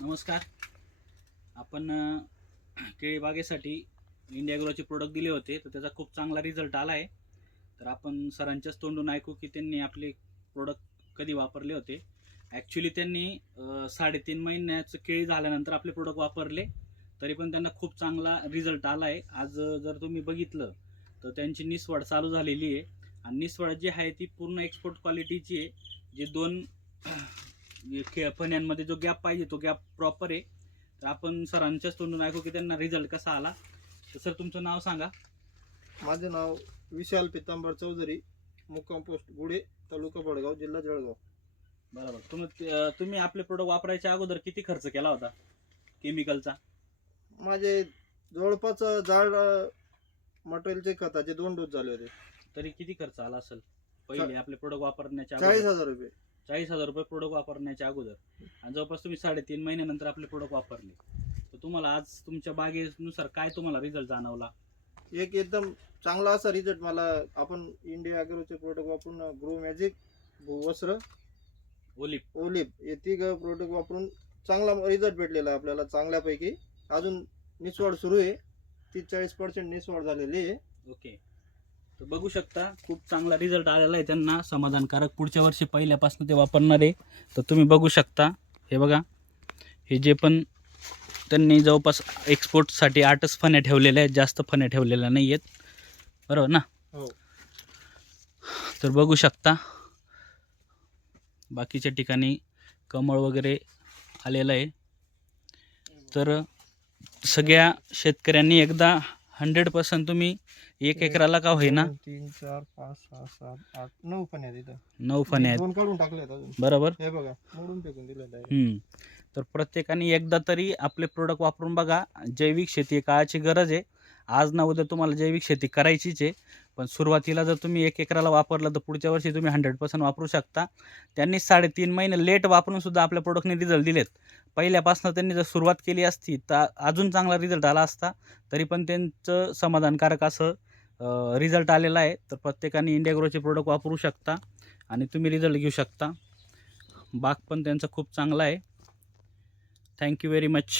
नमस्कार. आपण केळी बागेसाठी इंडिया ग्रोचे प्रोडक्ट दिले होते, तर त्याचा खूप चांगला रिझल्ट आला आहे. तर आपण सरांच्याच तोंडून ऐकू की त्यांनी आपले प्रोडक्ट कधी वापरले होते. ॲक्च्युली त्यांनी 3.5 महिन्याचं केळी झाल्यानंतर आपले प्रोडक्ट वापरले, तरी पण त्यांना खूप चांगला रिझल्ट आला आहे. आज जर तुम्ही बघितलं तर त्यांची निसवड चालू झालेली आहे आणि निसवड जी आहे ती पूर्ण एक्सपोर्ट क्वालिटीची आहे. जे 2 फण्यांमध्ये जो गॅप पाहिजे तो गॅप प्रॉपर आहे. तर आपण सरांच्याच तोंडून ऐकू की त्यांना रिझल्ट कसा आला. तर सर तुमचं नाव सांगा. माझे नाव विशाल पितांबर चौधरी, मुक्काम पोस्ट गुढे, तालुका बडगाव, जिल्हा जळगाव. बरोबर. तुम्ही आपले प्रोडक्ट वापरायच्या अगोदर किती खर्च केला होता केमिकलचा? माझे जवळपास जाड मटेरियलचे खताचे 2 डोस झाले होते. तरी किती खर्च आला असेल पहिले आपले प्रोडक्ट वापरण्याच्या 40,000 रुपये. 40,000 रुपये प्रोडक्ट वापरण्याच्या अगोदर, आणि जवळपास तुम्ही 3.5 महिन्यानंतर आपले प्रोडक्ट वापरले. तर तुम्हाला आज तुमच्या बागेनुसार काय तुम्हाला रिझल्ट जाणवला? एक एकदम चांगला असा रिझल्ट मला आपण इंडिया ॲग्रोचे प्रोडक्ट वापरून ग्रो मॅजिक, भूवस्त्र, ओलिप हे तिघ प्रोडक्ट वापरून चांगला रिझल्ट भेटलेला आहे आपल्याला चांगल्यापैकी. अजून निसवड सुरू आहे, 30-40% निसवड झालेली आहे. ओके. तर बघू शकता खूप चांगला रिझल्ट आलेला आहे त्यांना, समाधानकारक. पुढच्या वर्षी पहिल्यापासून ते वापरणार आहे. तर तुम्ही बघू शकता, हे बघा, हे जे पण त्यांनी जवळपास एक्सपोर्टसाठी 8च फण्या ठेवलेल्या आहेत, जास्त फण्या ठेवलेल्या नाही आहेत, बरोबर ना? हो. तर बघू शकता बाकीच्या ठिकाणी कमळ वगैरे आलेलं आहे. तर सगळ्या शेतकऱ्यांनी एकदा 100% तुम्ही 1 एकराला का होईना 3, 4, 5, 6, 7, 8, 9 फण्या आहेत. 9 फण्या आहेत, 2 काढून टाकलेत अजून. बरोबर. हे बघा, मोडून फेकून दिलेलं आहे. तर प्रत्येकाने एकदा तरी आपले प्रोडक्ट वापरून बघा. जैविक शेती काळाची गरज आहे. आज ना उद्या तुम्हाला जैविक शेती करायचीच आहे, पण सुरुवातीला जर तुम्ही 1 एकराला वापरलं तर पुढच्या वर्षी तुम्ही 100% वापरू शकता. त्यांनी 3.5 महिने लेट वापरून सुद्धा आपल्या प्रोडक्टने रिझल्ट दिलेत. पहिल्यापासून त्यांनी जर सुरुवात केली असती तर अजून चांगला रिझल्ट आला असता. तरी पण त्यांचं समाधानकारक असं रिझल्ट आलेला आहे. तर प्रत्येकाने इंडिया ग्रोचे प्रोडक्ट वापरू शकता आणि तुम्ही रिझल्ट घेऊ शकता. बाग पण त्यांचा खूप चांगला आहे. Thank you very much.